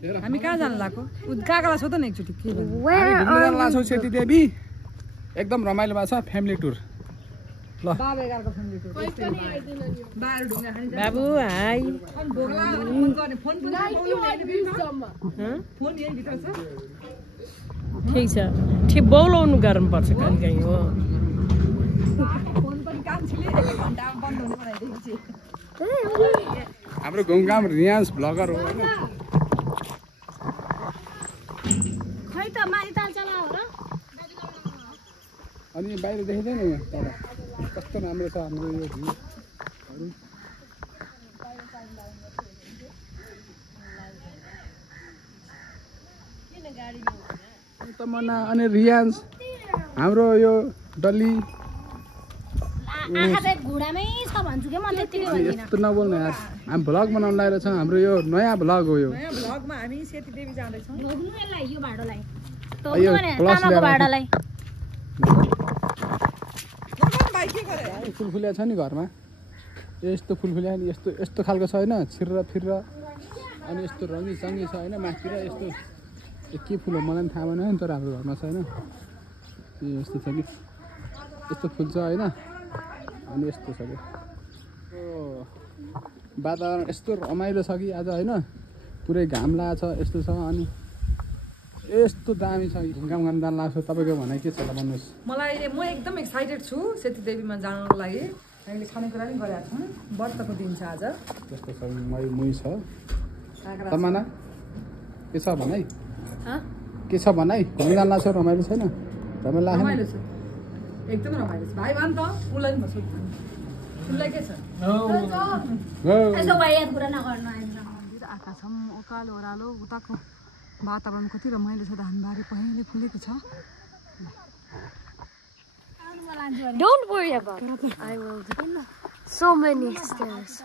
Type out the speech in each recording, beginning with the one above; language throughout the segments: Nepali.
हामी कहाँ जानु लाग्यो काकालाई सोध न एकचोटि के घुम्न लाग्छौँ सेती देवी एकदम रमाइलो भएको छ फ्यामिली टुर ल बाबु हाई ठिक छ ठिक बौलाउनु गर्नुपर्छ कहीँ कहीँ हो हाम्रो गाउँ रियान्स भ्लगर हो होइन अनि बाहिर देखिँदैन यहाँ तर कस्तो राम्रो छ हाम्रो यो भ्यूहरू तमन्ना अनि रियान्स हाम्रो यो डल्ली यस्तो नबोल्नु यार हामी भ्लग बनाउनु लागेको छौँ हाम्रो यो नयाँ भ्लग हो यो फुलफुलिया छ नि घरमा यस्तो फुलफुलिया नि यस्तो यस्तो खालको छ होइन छिर्र फिर्र अनि यस्तो रङ्गी चङ्गी छ होइन माथितिर यस्तो के फुल हो मलाई पनि थाहा भएन तर हाम्रो घरमा छ होइन यस्तो छ कि यस्तो फुल छ होइन अनि यस्तो छ कि वातावरण यस्तो रमाइलो छ कि आज होइन पुरै घाम लागेको छ यस्तो छ अनि यस्तो दामी छ घाम जान लाग्छ तपाईँको भनाइ के छ होला भन्नुहोस् मलाई म एकदम एक्साइटेड छु सेती देवीमा जानको लागि हामीले खानेकुरा पनि गरेका छौँ व्रतको दिन छ आज त्यस्तो छ मुही छ तमन्ना के छ भनाइ के छ भनाइ घुम्न जान लाग्छ रमाइलो छैन रमाइलो छ एकदम रमाइलो छ भाइ भन् त उसलाई पनि भन्छु उसलाई के छ आकाश उकालो ओह्रालो उताको वातावरण कति रमाइलो छ धानबारी पहेँलो फुलेको छ Don't worry about it. I will do so many stairs.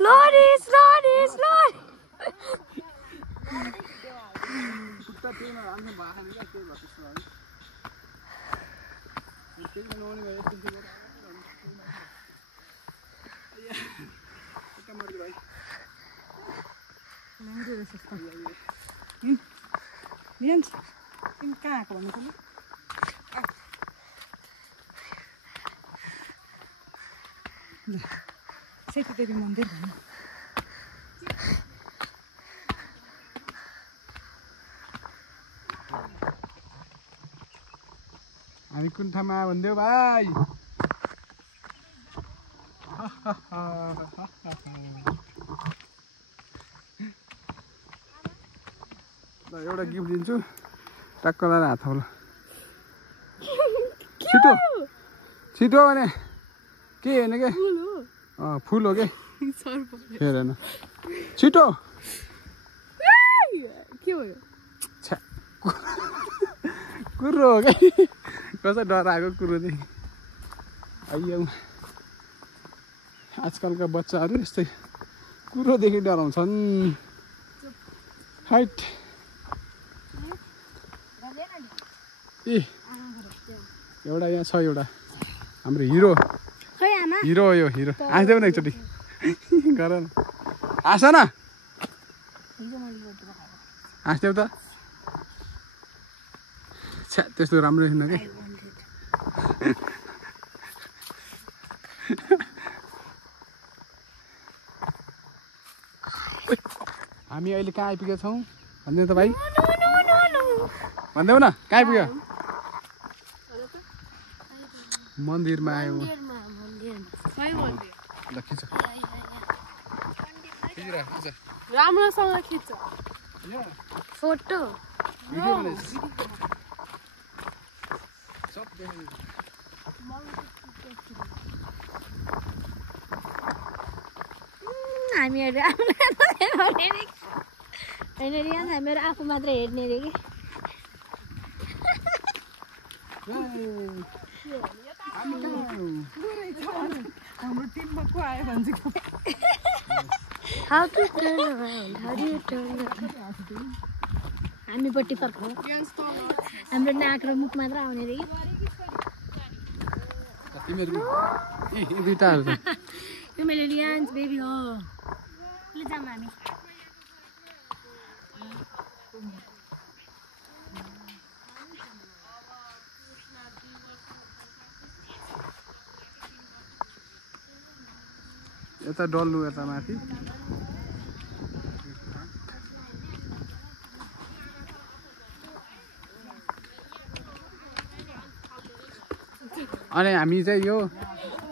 Lorries! कहाँ आएको भन्नु सेती देवी मन्दिर भन्नु हामी कुन ठाउँमा भनिदेऊ भाइ ल एउटा गिफ्ट दिन्छु टक्क लाएर हात होला छिटो छिटो भने के हेर्ने के फुल हो के हेरेन छिटो के भयो कुरो हो कि कसै डराएको कुरोदेखि आइयो आजकलका बच्चाहरू यस्तै कुरोदेखि डराउँछन् हाइट ए एउटा यहाँ छ एउटा हाम्रो हिरो हिरो हो यो हिरो हाँस्दै पनि एकचोटि गर न हाँस न हाँस्देऊ त छ्या त्यस्तो राम्रो छैन कि हामी अहिले कहाँ आइपुगेका छौँ भन्दै त भाइ भन्देऊ न कहाँ आइपुग्यो मन्दिरमा आयो ल खिच राम्रोसँग खिच्छ फोटो हामीहरू होइन रियान हामीहरू आफू मात्र हेर्ने रे कि हाम्रो टिममा को आयो भन्छ How to turn around? How do you turn around? हामीपट्टि फर्क हाम्रो नाक र मुख मात्र आउने रे तिमीहरु ए दुईटाहरु छ यो मेरो लियान्स बेबी हो ले जाम हामी यता डल्लु यता माथि अनि हामी चाहिँ यो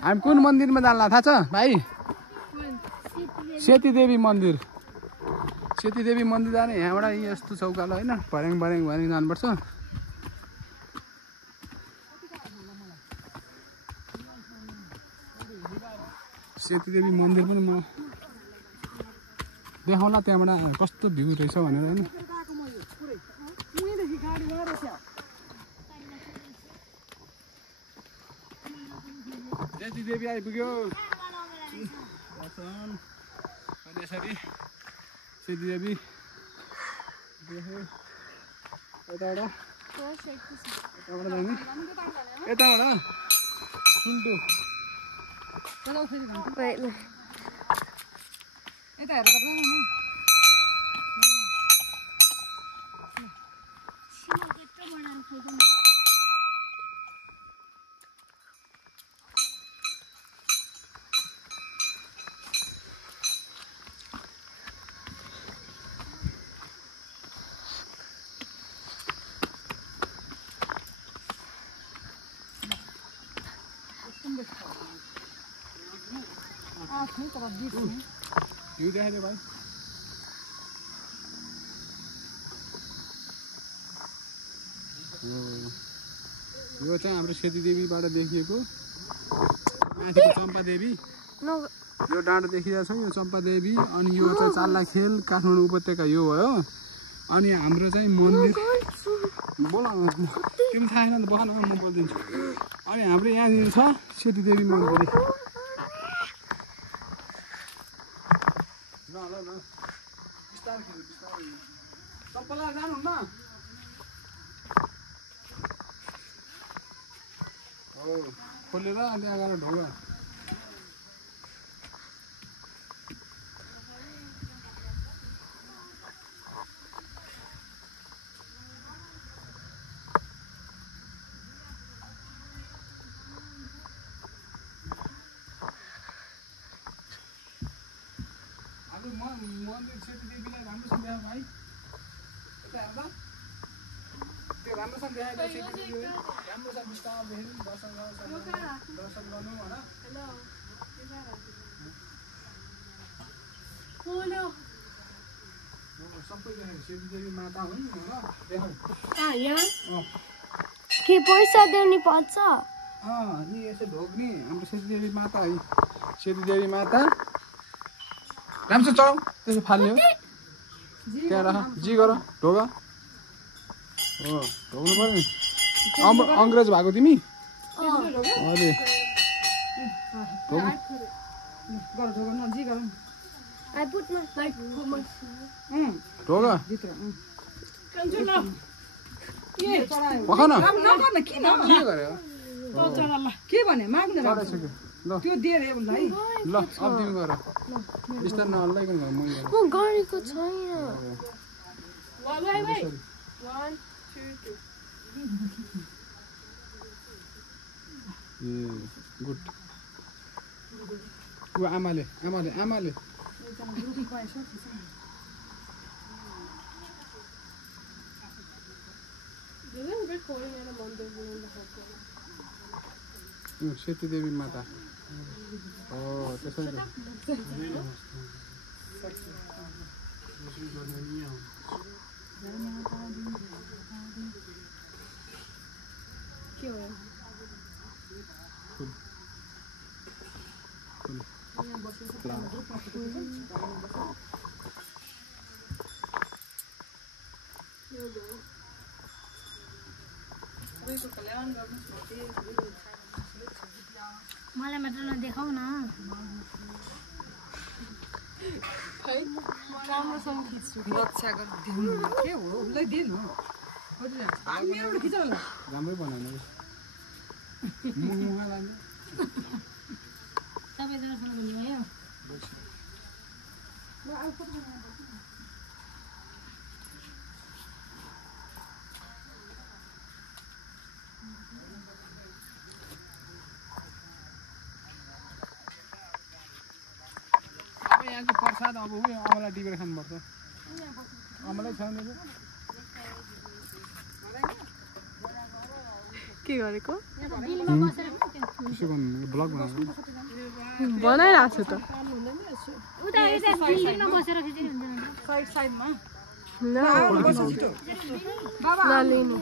हामी कुन मन्दिरमा जान्ला थाहा छ भाइ सेती देवी मन्दिर जाने यहाँबाट यस्तो चौकालो हैन भर्याङ जानुपर्छ सेती देवी मन्दिर पनि म देखाउला त्यहाँबाट कस्तो भ्यू रहेछ भनेर हैन सेती देवी आइपुग्यो यसरी सेती देवी यताबाट सुन्टु यता हेरेर यो देखाइदियो भाइ यो चाहिँ हाम्रो सेती देवीबाट देखिएको माथिको चम्पा देवी यो डाँडो देखिरहेको छ यो चम्पा देवी अनि यो चाहिँ चाल्लाखेल काठमाडौँ उपत्यका यो भयो अनि हाम्रो चाहिँ मन्दिर बोल तिमी थाहा छैन बस्न म बोलिदिन्छु अनि हाम्रो यहाँनिर छ सेती देवी मन्दिर चप्पल जानुहुन्न हो खोलेर त्यहाँ गएर ढोगा मन्दिर सेती देवीलाई राम्रोसँग देखाऊ भाइ यता हेर्दा त्यो राम्रोसँग देखाएको सेती देवी राम्रोसँग विस्तार देखेर दर्शन गर्नु होइन सबै देखाएको सेती देवी माता हो नि देखाऊ के पैसा देउनी पर्छ नि यसो ढोग्ने हाम्रो सेती देवी माता है सेती देवी माता राम्रोसँग चढाऊ त्यसो फाल्ने हो त्यहाँ राख जी गर ढोगा हो ढोग्नु पर्यो नि अङ्ग्रेज भएको तिमी अहिले ढोगा पखान के गर्यो के भने माग्दैन चढाइसक्यो ल त्यो दिएर भाइ ल अब तिमी गर बिस्तार नहल्लाइकन घर म गरेको छैन गुड ऊ आमाले सेती देवी माता हो त्यसरी मलाई मात्र नदेखाउ न राम्रोसँग खिच्छु लक्ष्य गरेर देख्नु के हो उसलाई दिनु मेरोबाट खिच होला राम्रै बनाउनु मुहा लाग्ने सबै दर्शन गर्नुभयो अब यहाँको प्रसाद अब उयो अमला टिपेर खानुपर्छ अमलै छ नि के गरेको दिनमा बसेर त्यसो गर्नु ब्लग बनाएको बनाइरहेको छु त उता यता बिल्डिङमा बसेर खिच्नु हुन्छ साइड साइडमा नलिनु